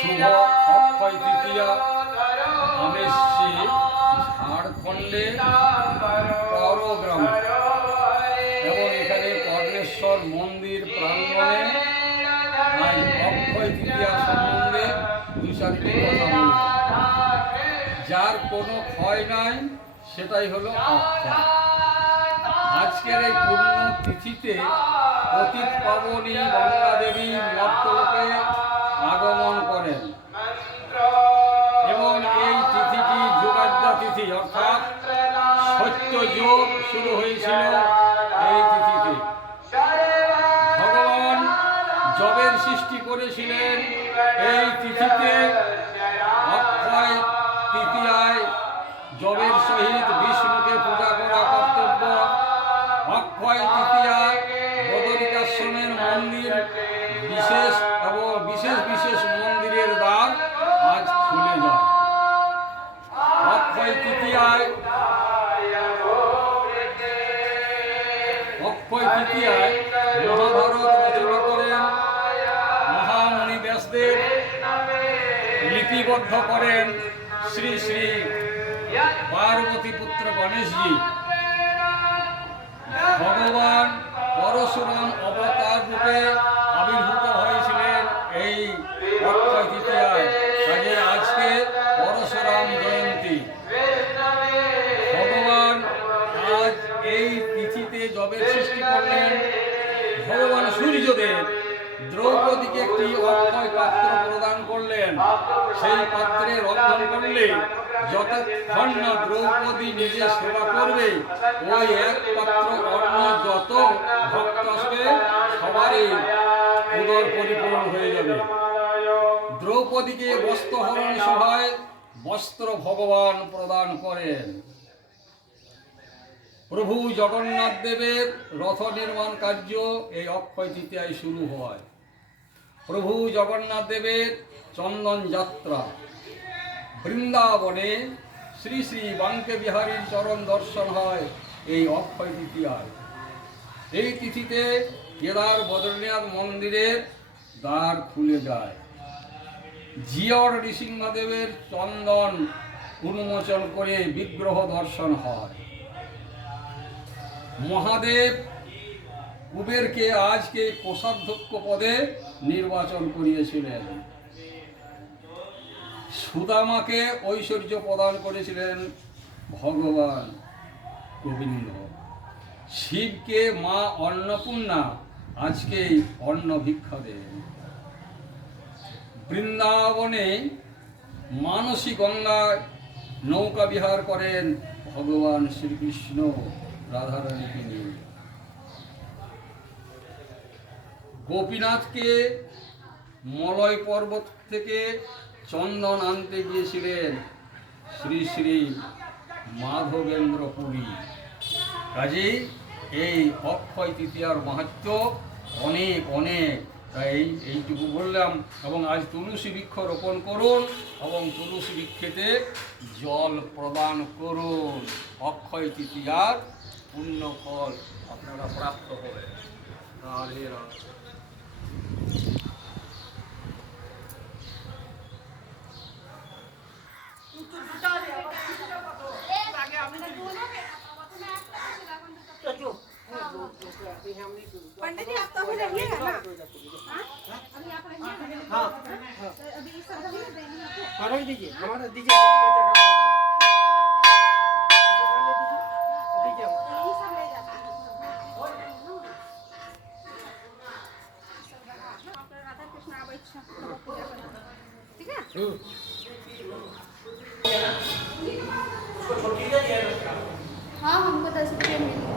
শুভ অক্ষয় তৃতীয়া আমি এসছি ঝাড়খণ্ডে করগ্রামে এবং এখানে কর্ণেশ্বর মন্দির প্রাঙ্গণে আজ অক্ষয় তৃতীয়া সম্বন্ধে দুই চারটি কথা বলব। যার কোনো ক্ষয় নাই সেটাই হলো অক্ষয়। আজকের এই পূর্ণ তিথিতে অতীত পাবনী গঙ্গা দেবী মর্তলোকে আগমন করেন এবং এই তিথিটি যোগাদ্যা তিথি অর্থাৎ সত্য যোগ শুরু হয়েছিল এই তিথিতে। ভগবান জবের সৃষ্টি করেছিলেন এই তিথিতে। অক্ষয় তৃতীয়ায় জবের সহিত বিষ্ণুকে পূজা করা কর্তব্য। অক্ষয় তৃতীয়ায় বদরিকাশ্রমের মন্দির বিশেষ এবং বিশেষ বিশেষ মন্দিরের দ্বার আজ খুলে যায়। অক্ষয় তৃতীয়ায় মহাভারত রচনা করেন মহামণি ব্যাসদেব, লিপিবদ্ধ করেন শ্রী শ্রী পার্বতী পুত্র গণেশজি। ভগবান পরশুরাম অবতার রূপে আবির্ভূত হয়েছিলেন এই অক্ষয় তৃতীয়ায়। কাজে আজকে পরশুরাম জয়ন্তী। ভগবান আজ এই তিথিতে জবের সৃষ্টি করলেন। ভগবান সূর্যদেব দ্রৌপদীকে একটি অক্ষয় পাত্র প্রদান করলেন। সেই পাত্রে রন্ধন করলে যতক্ষণ না দ্রৌপদী নিজে সেবা করবে ওই এক পাত্র অন্ন যত ভক্ত আসবে সবারই উদর পরিপূর্ণ হয়ে যাবে। দ্রৌপদীকে বস্ত্রহরণ সভায় বস্ত্র ভগবান প্রদান করেন। প্রভু জগন্নাথ দেবের রথ নির্মাণ কার্য এই অক্ষয় তৃতীয়ায় শুরু হয়। প্রভু জগন্নাথ দেবের চন্দন যাত্রা, বৃন্দাবনে শ্রী শ্রী বাঙ্কে বিহারীর চরণ দর্শন হয় এই অক্ষয় তৃতীয়ায়। এই তিথিতে কেদার বদ্রীনাথ মন্দিরের দ্বার খুলে যায়। জিয়র নৃসিংহদেবের চন্দন উন্মোচন করে বিগ্রহ দর্শন হয়। মহাদেব কুবেরকে আজকে কোষাধ্যক্ষ পদে নির্বাচন করিয়েছিলেন। সুদামাকে ঐশ্বর্য প্রদান করেছিলেন ভগবান গোবিন্দ। শিবকে মা অন্নপূর্ণা আজকে অন্ন ভিক্ষা দেন। বৃন্দাবনে মানসী গঙ্গায় নৌকা বিহার করেন ভগবান শ্রীকৃষ্ণ রাধারানীকে নিয়ে। গোপীনাথকে মলয় পর্বত থেকে চন্দন আনতে গিয়েছিলেন শ্রী শ্রী মাধবেন্দ্র পুরী। কাজেই এই অক্ষয় তৃতীয়ার মাহাত্ম্য অনেক অনেক। তাই এইটুকু বললাম। এবং আজ তুলসী বৃক্ষ রোপণ করুন এবং তুলসী বৃক্ষেতে জল প্রদান করুন। অক্ষয় তৃতীয়ার পুণ্য ফল আপনারা প্রাপ্ত হবে। রাধে রাধে। पंडित जी आप तो अभी रहिएगा ना? हाँ अभी इस सब रख दीजिए, हमारा दीजिए। राधा कृष्ण आप इच्छा पूजा करना, ठीक है? हाँ हमको 10 रुपये मिले।